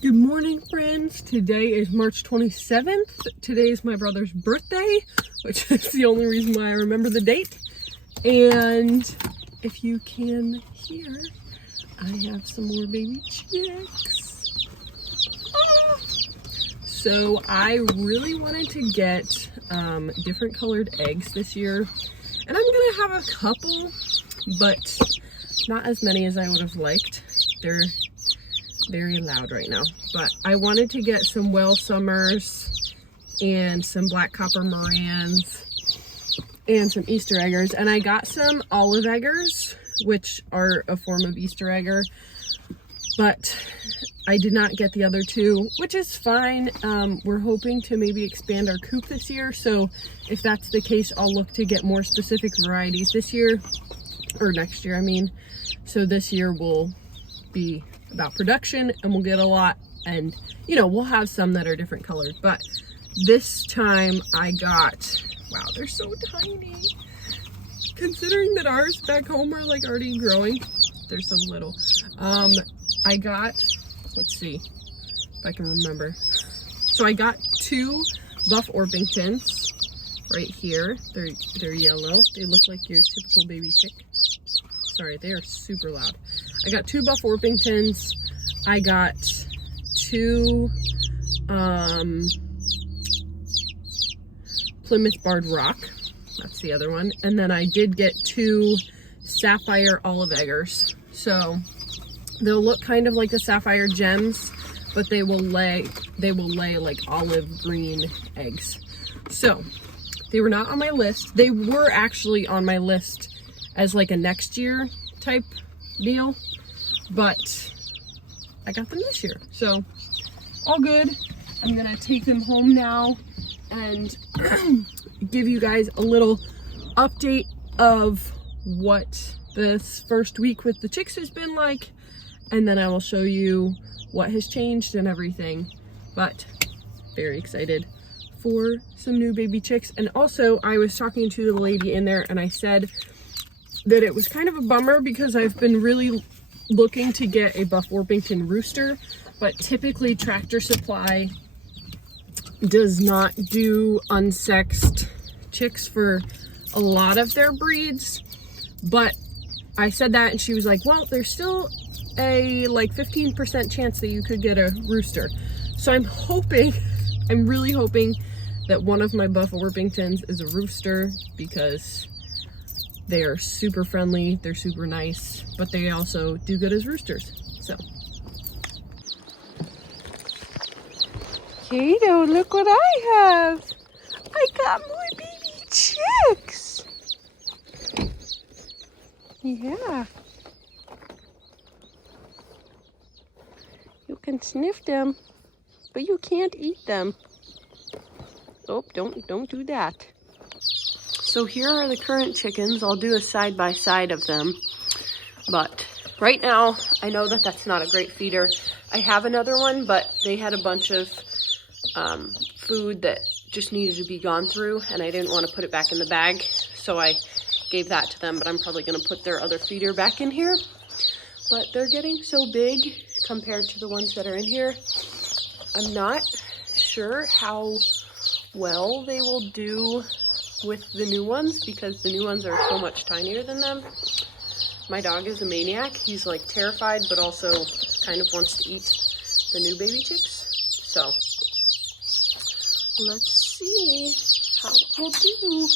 Good morning, friends. Today is March 27th. Today is my brother's birthday, which is the only reason why I remember the date. And if you can hear, I have some more baby chicks. Ah! So I really wanted to get different colored eggs this year. And I'm gonna have a couple, but not as many as I would have liked. They're very loud right now, but I wanted to get some Well Summers and some Black Copper Morans and some Easter eggers, and I got some olive eggers, which are a form of Easter egger, but I did not get the other two, which is fine. We're hoping to maybe expand our coop this year, so if that's the case, I'll look to get more specific varieties this year, or next year I mean. So this year will be about production and we'll get a lot, and you know, we'll have some that are different colored, but this time I got, wow, they're so tiny considering that ours back home are like already growing. They're so little. I got, let's see if I can remember, so I got two Buff Orpingtons right here. They're yellow. They look like your typical baby chick. Sorry, they are super loud. I got two Buff Orpingtons. I got two Plymouth Barred Rock. That's the other one. And then I did get two Sapphire Olive Eggers. So they'll look kind of like the Sapphire Gems, but they will lay like olive green eggs. So they were not on my list. They were actually on my list as like a next year type deal, but I got them this year, so all good. I'm gonna take them home now and give you guys a little update of what this first week with the chicks has been like, and then I will show you what has changed and everything. But very excited for some new baby chicks. And also, I was talking to the lady in there and I said that it was kind of a bummer because I've been really looking to get a Buff Orpington rooster, but typically Tractor Supply does not do unsexed chicks for a lot of their breeds. But I said that and she was like, well, there's still a like 15% chance that you could get a rooster. So I'm hoping, I'm really hoping that one of my Buff Orpingtons is a rooster, because they are super friendly, they're super nice, but they also do good as roosters, so. Kato, look what I have! I got more baby chicks! Yeah. You can sniff them, but you can't eat them. Oh, don't do that. So here are the current chickens. I'll do a side-by-side of them. But right now, I know that that's not a great feeder. I have another one, but they had a bunch of food that just needed to be gone through, and I didn't want to put it back in the bag. So I gave that to them, but I'm probably going to put their other feeder back in here. But they're getting so big compared to the ones that are in here. I'm not sure how well they will do with the new ones, because the new ones are so much tinier than them. My dog is a maniac. He's like terrified, but also kind of wants to eat the new baby chicks. So let's see how it will do.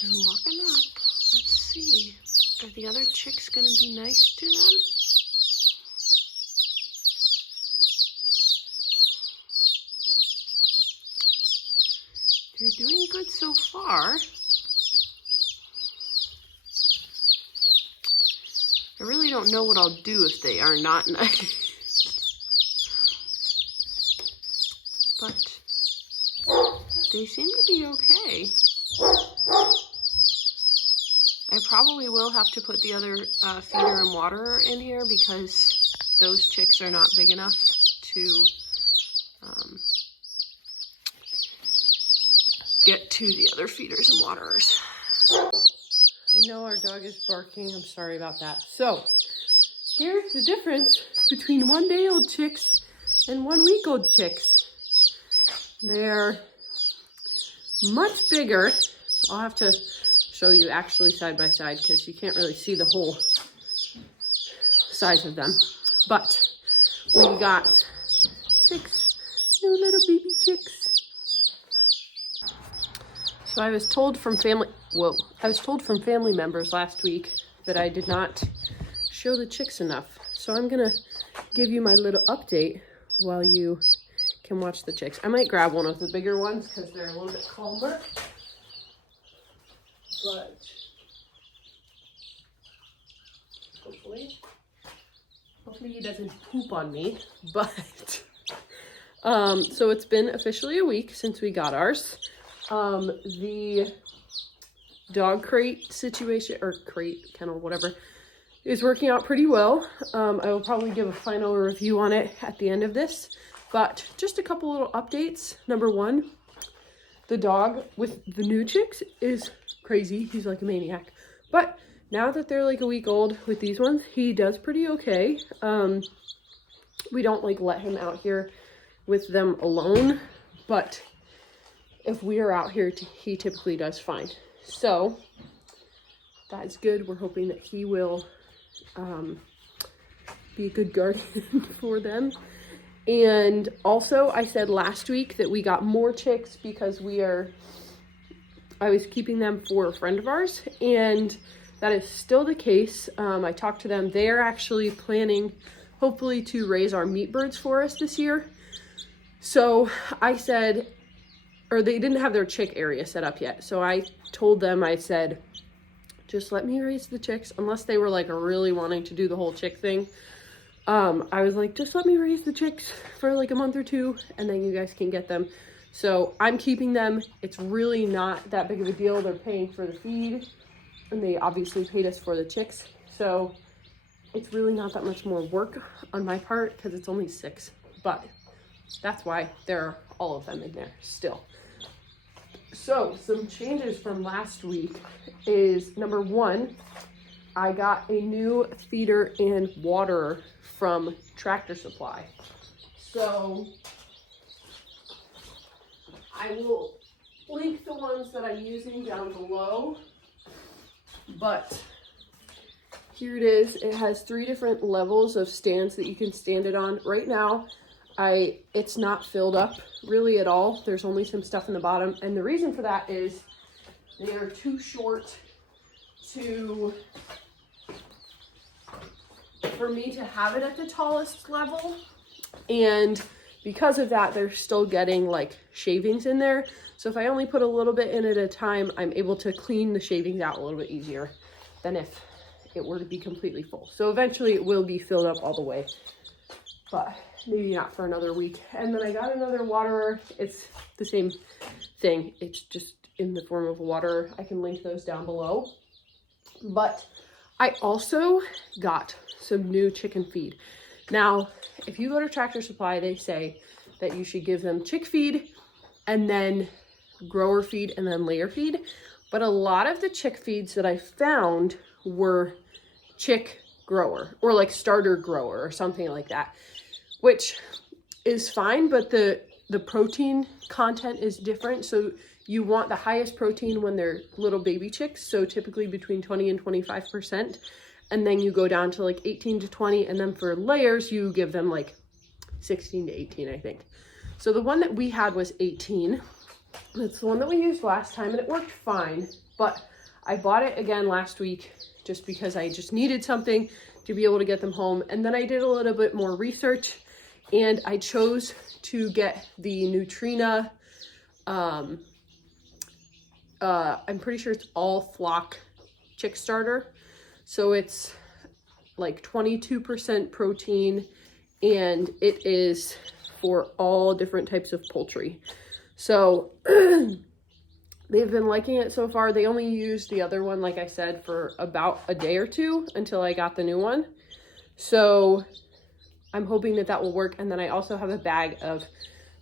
They're walking up. Let's see. Are the other chicks gonna be nice to them? They're doing good so far. I really don't know what I'll do if they are not nice. But they seem to be okay. I probably will have to put the other feeder and water in here because those chicks are not big enough to get to the other feeders and waterers. I know our dog is barking. I'm sorry about that. So here's the difference between 1 day old chicks and 1 week old chicks. They're much bigger. I'll have to show you actually side by side because you can't really see the whole size of them. But we got 6 new little baby chicks. So I was told from family members last week that I did not show the chicks enough. So I'm gonna give you my little update while you can watch the chicks. I might grab one of the bigger ones because they're a little bit calmer. But hopefully he doesn't poop on me. But so it's been officially a week since we got ours. The dog crate situation, or crate, kennel, whatever, is working out pretty well. I will probably give a final review on it at the end of this, but just a couple little updates. Number one, the dog with the new chicks is crazy. He's like a maniac. But now that they're like a week old with these ones, he does pretty okay. We don't like let him out here with them alone, but if we are out here, he typically does fine. So that's good. We're hoping that he will be a good guardian for them. And also, I said last week that we got more chicks because I was keeping them for a friend of ours, and that is still the case. I talked to them. They are actually planning, hopefully, to raise our meat birds for us this year. So I said, or they didn't have their chick area set up yet. So I told them, I said, just let me raise the chicks, unless they were like really wanting to do the whole chick thing. I was like, just let me raise the chicks for like a month or two, and then you guys can get them. So I'm keeping them. It's really not that big of a deal. They're paying for the feed, and they obviously paid us for the chicks. So it's really not that much more work on my part because it's only 6. But that's why there are all of them in there still. So some changes from last week is, number one, I got a new feeder and waterer from Tractor Supply. So I will link the ones that I'm using down below, but here it is. It has 3 different levels of stands that you can stand it on. Right now, it's not filled up really at all. There's only some stuff in the bottom, and the reason for that is they are too short for me to have it at the tallest level, and because of that, they're still getting like shavings in there. So if I only put a little bit in at a time, I'm able to clean the shavings out a little bit easier than if it were to be completely full. So eventually it will be filled up all the way, but maybe not for another week. And then I got another waterer. It's the same thing. It's just in the form of a waterer. I can link those down below. But I also got some new chicken feed. Now, if you go to Tractor Supply, they say that you should give them chick feed and then grower feed and then layer feed. But a lot of the chick feeds that I found were chick grower or like starter grower or something like that, which is fine, but the protein content is different. So you want the highest protein when they're little baby chicks, so typically between 20 and 25%, and then you go down to like 18 to 20, and then for layers you give them like 16 to 18, I think. So the one that we had was 18. That's the one that we used last time, and it worked fine, but I bought it again last week just because I just needed something to be able to get them home. And then I did a little bit more research, and I chose to get the Nutrena, I'm pretty sure it's all flock chick starter. So it's like 22% protein, and it is for all different types of poultry. So they've been liking it so far. They only used the other one, like I said, for about a day or two until I got the new one. So I'm hoping that that will work. And then I also have a bag of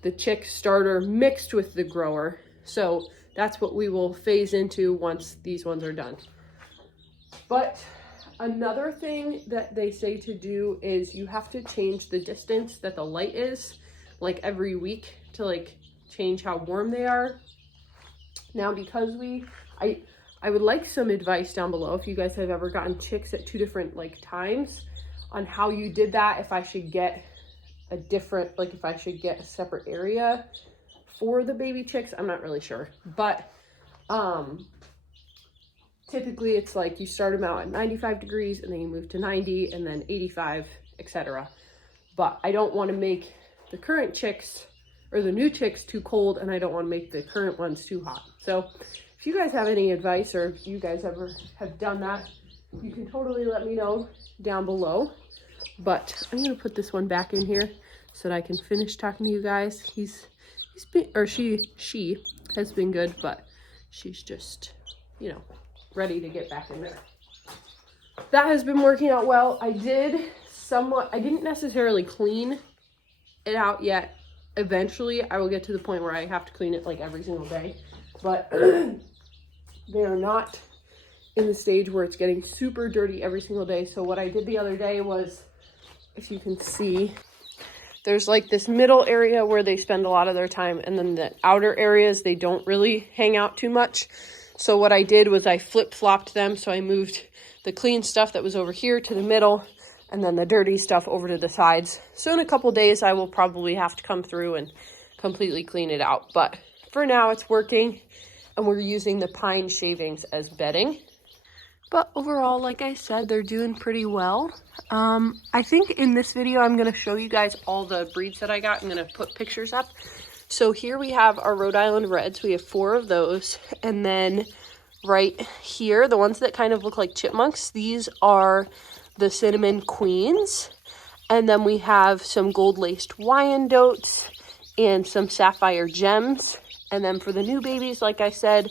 the chick starter mixed with the grower. So that's what we will phase into once these ones are done. But another thing that they say to do is you have to change the distance that the light is, like every week, to like change how warm they are. Now, because I would like some advice down below if you guys have ever gotten chicks at 2 different like times on how you did that, if I should get a different, like if I should get a separate area for the baby chicks. I'm not really sure, but typically it's like you start them out at 95 degrees and then you move to 90 and then 85, etc. But I don't want to make the current chicks or the new chicks too cold, and I don't want to make the current ones too hot. So if you guys have any advice, or if you guys ever have done that, you can totally let me know down below. But I'm gonna put this one back in here so that I can finish talking to you guys. He's been, or she has been good, but she's just, you know, ready to get back in there. That has been working out well. I didn't necessarily clean it out yet. Eventually I will get to the point where I have to clean it like every single day, but they are not in the stage where it's getting super dirty every single day. So what I did the other day was, if you can see, there's like this middle area where they spend a lot of their time, and then the outer areas they don't really hang out too much. So what I did was I flip-flopped them. So I moved the clean stuff that was over here to the middle, and then the dirty stuff over to the sides. So in a couple days, I will probably have to come through and completely clean it out. But for now, it's working, and we're using the pine shavings as bedding. But overall, like I said, they're doing pretty well. I think in this video, I'm going to show you guys all the breeds that I got. I'm going to put pictures up. So here we have our Rhode Island Reds. We have 4 of those. And then right here, the ones that kind of look like chipmunks, these are the Cinnamon Queens. And then we have some gold-laced Wyandottes and some Sapphire Gems. And then for the new babies, like I said,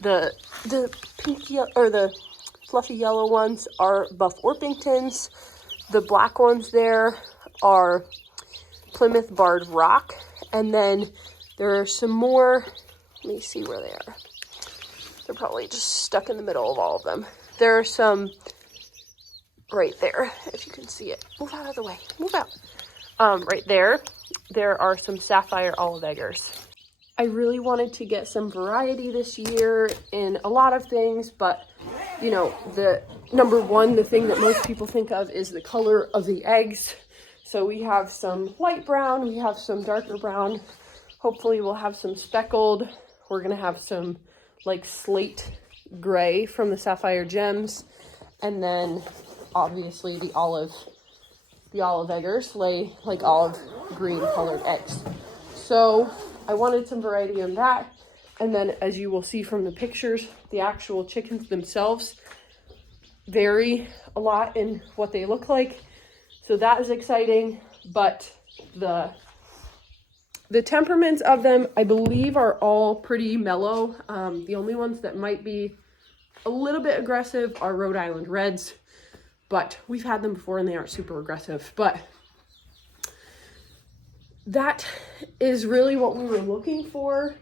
the pink or the fluffy yellow ones are Buff Orpingtons. The black ones there are Plymouth Barred Rock. And then there are some more. Let me see where they are. They're probably just stuck in the middle of all of them. There are some right there, if you can see it. Move out of the way. Move out. Right there, there are some Sapphire Olive Eggers. I really wanted to get some variety this year in a lot of things, but you know, the number one, the thing that most people think of is the color of the eggs. So we have some light brown, we have some darker brown. Hopefully we'll have some speckled. We're gonna have some like slate gray from the Sapphire Gems. And then obviously the olive eggers lay like olive green colored eggs. So I wanted some variety in that. And then as you will see from the pictures, the actual chickens themselves vary a lot in what they look like. So that is exciting, but the temperaments of them, I believe, are all pretty mellow. The only ones that might be a little bit aggressive are Rhode Island Reds, but we've had them before and they aren't super aggressive. But that is really what we were looking for.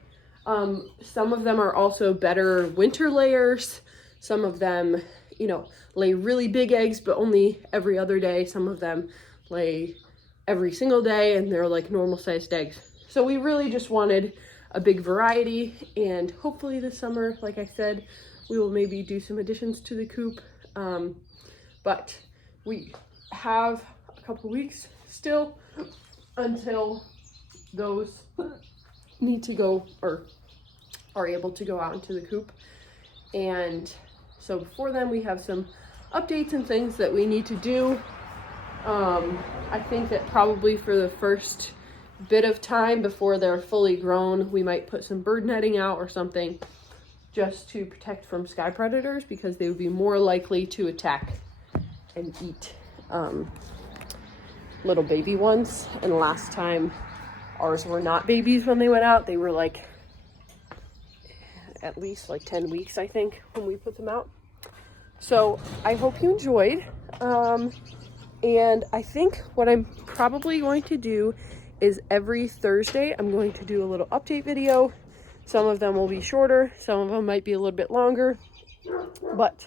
Some of them are also better winter layers. Some of them, you know, lay really big eggs, but only every other day. Some of them lay every single day and they're like normal sized eggs. So we really just wanted a big variety, and hopefully this summer, like I said, we will maybe do some additions to the coop. But we have a couple weeks still until those need to go or are able to go out into the coop. And so before then, we have some updates and things that we need to do. I think that probably for the first bit of time before they're fully grown, we might put some bird netting out or something just to protect from sky predators, because they would be more likely to attack and eat little baby ones. And last time Ours were not babies when they went out. They were like at least like 10 weeks, I think, when we put them out. So I hope you enjoyed. And I think what I'm probably going to do is every Thursday, I'm going to do a little update video. Some of them will be shorter, some of them might be a little bit longer, but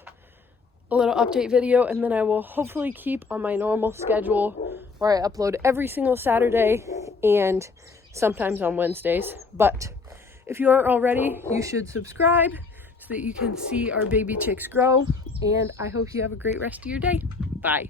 a little update video. And then I will hopefully keep on my normal schedule where I upload every single Saturday and sometimes on Wednesdays. But if you aren't already, you should subscribe so that you can see our baby chicks grow. And I hope you have a great rest of your day. Bye.